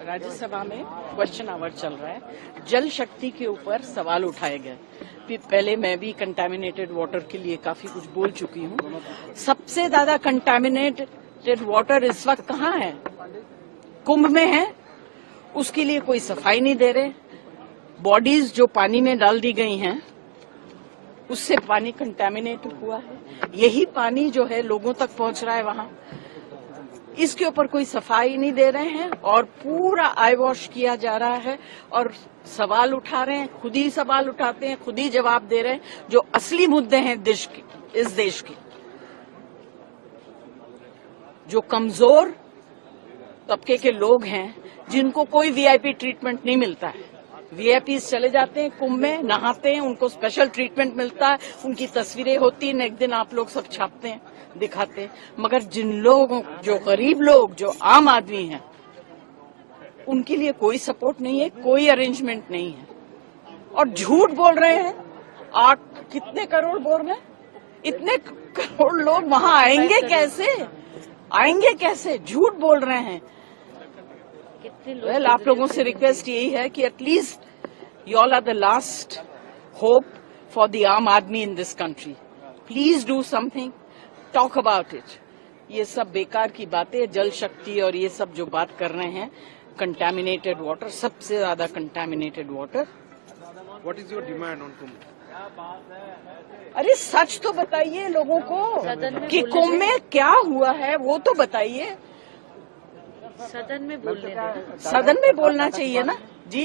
राज्यसभा में question our चल रहा है। जल शक्ति के ऊपर सवाल उठाए गए। पहले मैं भी कंटामिनेटेड वाटर के लिए काफी कुछ बोल चुकी हूँ। सबसे ज्यादा कंटामिनेटेड वाटर इस वक्त कहाँ है? कुंभ में है। उसके लिए कोई सफाई नहीं दे रहे। बॉडीज जो पानी में डाल दी गई हैं, उससे पानी कंटामिनेट हुआ है। यही पानी जो है लोगों तक पहुंच रहा है वहां। इसके ऊपर कोई सफाई नहीं दे रहे हैं और पूरा आई वॉश किया जा रहा है और सवाल उठा रहे हैं। खुद ही सवाल उठाते हैं, खुद ही जवाब दे रहे हैं। जो असली मुद्दे हैं इस देश के, जो कमजोर तबके के लोग हैं, जिनको कोई वीआईपी ट्रीटमेंट नहीं मिलता है। वीआईपी चले जाते हैं कुंभ में, नहाते हैं, उनको स्पेशल ट्रीटमेंट मिलता है, उनकी तस्वीरें होती हैं, नेक्स्ट दिन आप लोग सब छापते हैं, दिखाते हैं। मगर जिन लोगों, जो गरीब लोग, जो आम आदमी हैं, उनके लिए कोई सपोर्ट नहीं है, कोई अरेंजमेंट नहीं है। और झूठ बोल रहे हैं। कितने करोड़ बोल रहे हैं? इतने करोड़ लोग वहां आएंगे कैसे? आएंगे कैसे? झूठ बोल रहे हैं। आप लोगों से रिक्वेस्ट यही है कि at least you all are the last hope for the aam aadmi in this country. Please do something, talk about it. ये सब बेकार की बातें, जल शक्ति और ये सब जो बात कर रहे हैं, कंटामिनेटेड वाटर, सबसे ज्यादा contaminated water. What is your demand on Kumbh? अरे सच तो बताइए लोगों को कि कुंभ में क्या हुआ है, वो तो बताइए। सदन में बोलना चाहिए ना जी।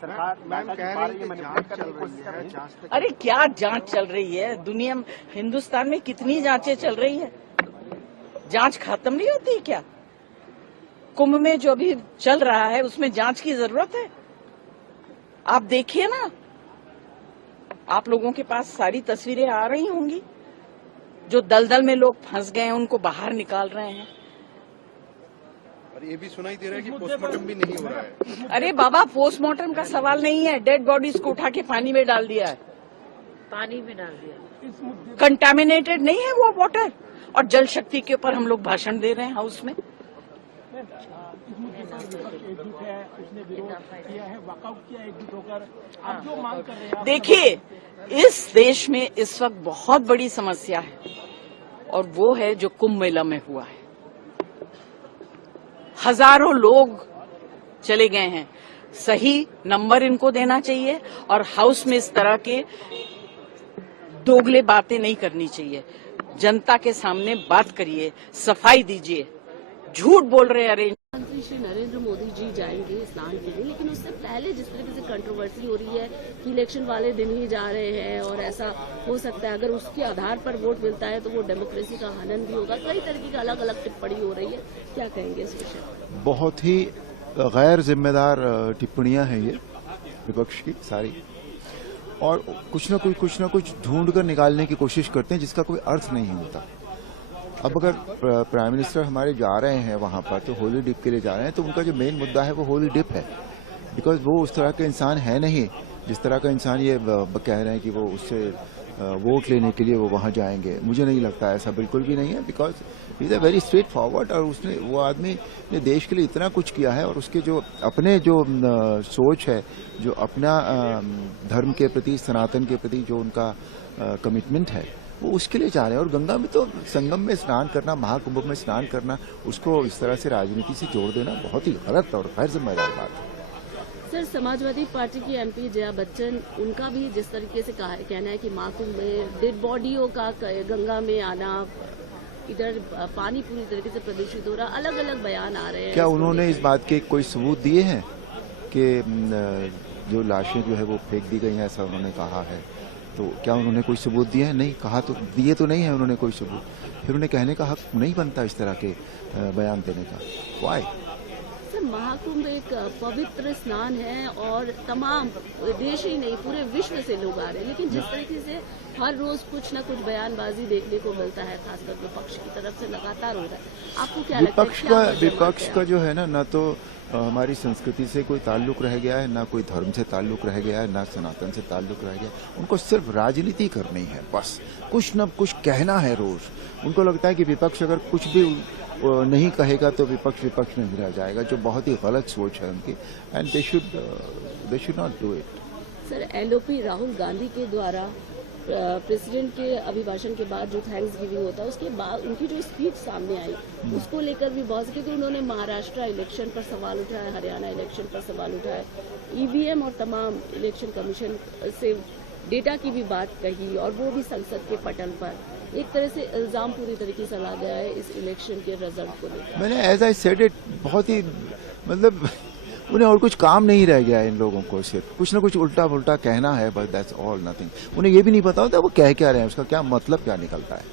मैम कह रही है जांच चल रही है। अरे क्या जांच चल रही है? दुनिया में, हिंदुस्तान में कितनी जांचें चल रही है? जांच खत्म नहीं होती क्या? कुंभ में जो अभी चल रहा है उसमें जांच की जरूरत है? आप देखिए ना, आप लोगों के पास सारी तस्वीरें आ रही होंगी। जो दलदल में लोग फंस गए हैं उनको बाहर निकाल रहे हैं। और ये भी सुनाई दे रहा है कि पोस्टमार्टम भी नहीं हो रहा है। अरे बाबा, पोस्टमार्टम का सवाल नहीं है। डेड बॉडीज को उठा के पानी में डाल दिया है। पानी में डाल दिया। कंटामिनेटेड नहीं है वो वाटर। और जल शक्ति के ऊपर हम लोग भाषण दे रहे हैं हाउस में। देखिए, इस देश में इस वक्त बहुत बड़ी समस्या है और वो है जो कुंभ मेला में हुआ है। हजारों लोग चले गए हैं। सही नंबर इनको देना चाहिए और हाउस में इस तरह के दोगले बातें नहीं करनी चाहिए। जनता के सामने बात करिए, सफाई दीजिए। झूठ बोल रहे हैं। अरे प्रधानमंत्री श्री नरेंद्र मोदी जी जाएंगे स्नान के लिए, लेकिन उससे पहले जिस तरीके से कंट्रोवर्सी हो रही है कि इलेक्शन वाले दिन ही जा रहे हैं और ऐसा हो सकता है अगर उसके आधार पर वोट मिलता है तो वो डेमोक्रेसी का हनन भी होगा। कई तरीके की अलग अलग टिप्पणी हो रही है, क्या कहेंगे इस विषय पर? बहुत ही गैर जिम्मेदार टिप्पणियां हैं ये विपक्ष की सारी, और कुछ ना कुछ ढूंढ कर निकालने की कोशिश करते हैं जिसका कोई अर्थ नहीं होता। अब अगर प्राइम मिनिस्टर हमारे जा रहे हैं वहां पर तो होली डिप के लिए जा रहे हैं, तो उनका जो मेन मुद्दा है वो होली डिप है। बिकॉज वो उस तरह के इंसान है नहीं जिस तरह का इंसान ये कह रहे हैं कि वो उससे वोट लेने के लिए वो वहां जाएंगे। मुझे नहीं लगता, ऐसा बिल्कुल भी नहीं है। Because is a very straight forward, और वो आदमी ने देश के लिए इतना कुछ किया है और उसके जो अपने जो सोच है, जो अपना धर्म के प्रति, सनातन के प्रति जो उनका कमिटमेंट है, वो उसके लिए जा रहे हैं। और गंगा में तो संगम में स्नान करना, महाकुंभ में स्नान करना, उसको इस तरह से राजनीति से जोड़ देना बहुत ही गलत और गैर जिम्मेदार बात है। सर, समाजवादी पार्टी की एमपी जया बच्चन, उनका भी जिस तरीके से कहना है कि महाकुंभ में डेड बॉडियों का गंगा में आना, इधर पानी पूरी तरीके से प्रदूषित हो रहा, अलग अलग बयान आ रहे हैं। क्या उन्होंने इस बात के कोई सबूत दिए हैं कि जो लाशें जो है वो फेंक दी गई हैं, ऐसा उन्होंने कहा है? तो क्या उन्होंने कोई सबूत दिए हैं? नहीं कहा, तो दिए तो नहीं है उन्होंने कोई सबूत। फिर उन्हें कहने का हक नहीं बनता इस तरह के बयान देने का। वाई? सर, महाकुंभ एक पवित्र स्नान है और तमाम देश ही नहीं पूरे विश्व से लोग आ रहे हैं, लेकिन जिस तरीके से हर रोज कुछ न कुछ बयानबाजी देखने को मिलता है, खासकर विपक्ष की तरफ से लगातार हो रहा है, आपको क्या लगता है? विपक्ष का जो है ना तो हमारी संस्कृति से कोई ताल्लुक रह गया है, ना कोई धर्म से ताल्लुक रह गया है, ना सनातन से ताल्लुक रह गया है। उनको सिर्फ राजनीति करनी है, बस कुछ न कुछ कहना है रोज। उनको लगता है कि विपक्ष अगर कुछ भी नहीं कहेगा तो विपक्ष नहीं रह जाएगा, जो बहुत ही गलत सोच है उनकी। And they should not do it. Sir, LOP Rahul Gandhi के द्वारा प्रेसिडेंट के अभिभाषण के बाद जो थैंक्स गिविंग होता है, उसके बाद उनकी जो स्पीच सामने आई उसको लेकर भी बहुत, क्योंकि उन्होंने महाराष्ट्र इलेक्शन पर सवाल उठाया, हरियाणा इलेक्शन पर सवाल उठाया, ईवीएम और तमाम इलेक्शन कमीशन से डेटा की भी बात कही, और वो भी संसद के पटल पर एक तरह से इल्जाम पूरी तरीके से लगा गया है इस इलेक्शन के रिजल्ट को लेकर। मैंने एज आई सेड इट, बहुत ही मतलब उन्हें और कुछ काम नहीं रह गया है इन लोगों को, सिर्फ कुछ ना कुछ उल्टा पुल्टा कहना है, बस दैट्स ऑल, नथिंग। उन्हें ये भी नहीं पता होता वो कह क्या रहे हैं, उसका क्या मतलब क्या निकलता है।